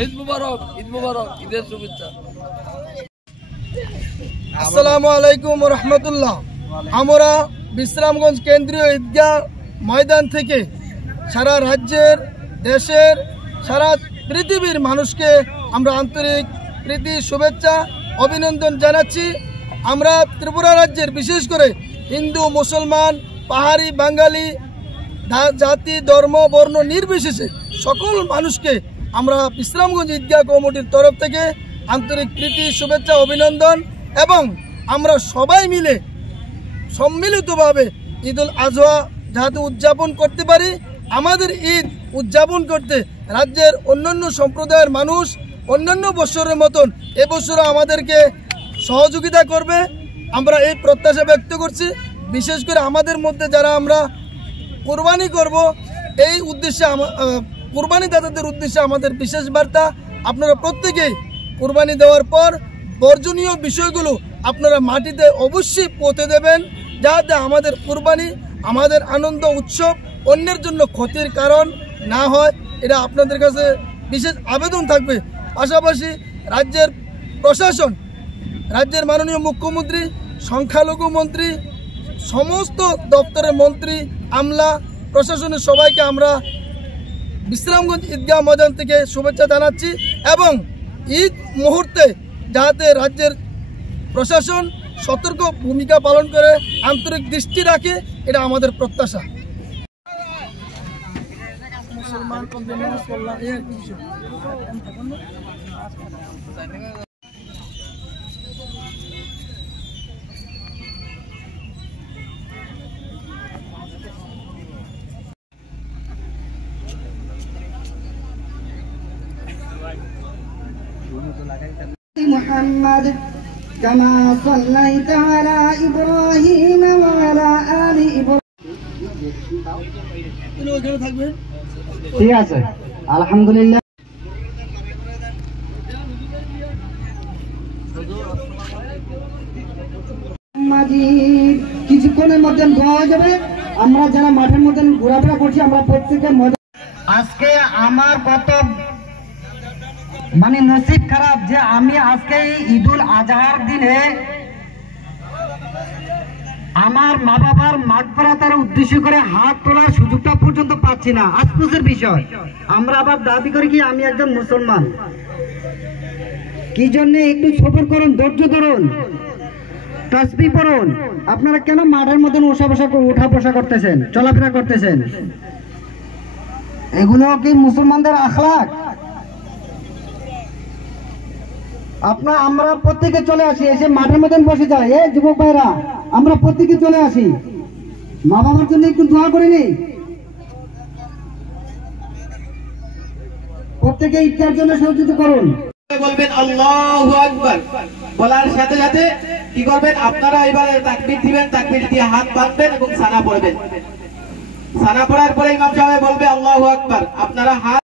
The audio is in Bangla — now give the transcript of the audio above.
ঈদ মুবারক, ঈদ মুবারক, ঈদের শুভেচ্ছা। আসসালামু আলাইকুম ওয়া রাহমাতুল্লাহ। আমরা বিশ্রামগঞ্জ কেন্দ্রীয় ঈদগাহ ময়দান থেকে সারা রাজ্যের, দেশের, সারা পৃথিবীর মানুষকে আমরা আন্তরিক প্রীতি, শুভেচ্ছা, অভিনন্দন জানাচ্ছি। আমরা ত্রিপুরা রাজ্যের বিশেষ করে হিন্দু, মুসলমান, পাহাড়ি, বাঙালি, জাতি, ধর্ম, বর্ণ নির্বিশেষে সকল মানুষকে আমরা বিশ্রামগঞ্জ ঈদগাহ কমিটির তরফ থেকে আন্তরিক প্রীতি, শুভেচ্ছা, অভিনন্দন এবং আমরা সবাই মিলে সম্মিলিতভাবে ঈদুল আজহা যাতে উদযাপন করতে পারি। আমাদের ঈদ উদযাপন করতে রাজ্যের অন্যান্য সম্প্রদায়ের মানুষ অন্যান্য বছরের মতন এবছরও আমাদেরকে সহযোগিতা করবে, আমরা এই প্রত্যাশা ব্যক্ত করছি। বিশেষ করে আমাদের মধ্যে যারা আমরা কোরবানি করব, এই উদ্দেশ্যে কোরবানি দাতাদের উদ্দেশ্যে আমাদের বিশেষ বার্তা, আপনারা প্রত্যেকেই কোরবানি দেওয়ার পর বর্জনীয় বিষয়গুলো আপনারা মাটিতে অবশ্যই পুঁতে দেবেন, যাতে আমাদের কোরবানি, আমাদের আনন্দ উৎসব অন্যের জন্য ক্ষতির কারণ না হয়। এটা আপনাদের কাছে বিশেষ আবেদন থাকবে। পাশাপাশি রাজ্যের প্রশাসন, রাজ্যের মাননীয় মুখ্যমন্ত্রী, সংখ্যালঘু মন্ত্রী, সমস্ত দপ্তরের মন্ত্রী, আমলা, প্রশাসনের সবাইকে আমরা বিশ্রামগঞ্জ ঈদগাহ ময়দান থেকে শুভেচ্ছা জানাচ্ছি এবং ঈদ মুহূর্তে যাতে রাজ্যের প্রশাসন সতর্ক ভূমিকা পালন করে আন্তরিক দৃষ্টি রাখে, এটা আমাদের প্রত্যাশা। محمد كما صليت على إبراهيم وعلى آل إبراهيم ঠিক আছে আলহামদুলিল্লাহ। কিছুক্ষণের মধ্যে দোয়া হয়ে যাবে। আমরা যারা মাঠের মধ্যে ঘোরাফেরা করছি আমরা প্রত্যেকে আজকে আমার কত নসিব খারাপ যে আমি আজকে ঈদুল আজহার দিনে আমার মা বাবার মাগফিরাতের উদ্দেশ্য করে হাত তোলার সুযোগটা পর্যন্ত পাচ্ছি না। আফসোসের বিষয়। আমরা আবার দাবি করি কি আমি একজন মুসলমান। কি জন্য? একটু সবর করুন, ধৈর্য ধরুন, তাসবিহ পড়ুন। আপনারা কেন মাঠের মধ্যে উঠা বসা করতেছেন, চলাফেরা করতেছেন? এগুলো কি মুসলমানদের আখলাক? আমরা প্রত্যেকে চলে আসি, এসে মাঠের মধ্যে বসে যাই। যুবক ভাইরা, আমরা প্রত্যেকে চলে আসি, মা বাবার জন্য একটু দোয়া করে নিই। প্রত্যেকে ঈদগাহের জন্য সহযোগিতা করুন। বলবেন আল্লাহু আকবার, বলার সাথে সাথে কি করবেন আপনারা? এবারে তাকবীর দিবেন, তাকবীর দিয়ে হাত বাঁধবেন এবং সানা পড়বেন। সানা পড়ার পরে ইমাম সাহেব বলবে আল্লাহু আকবার, আপনারা হাত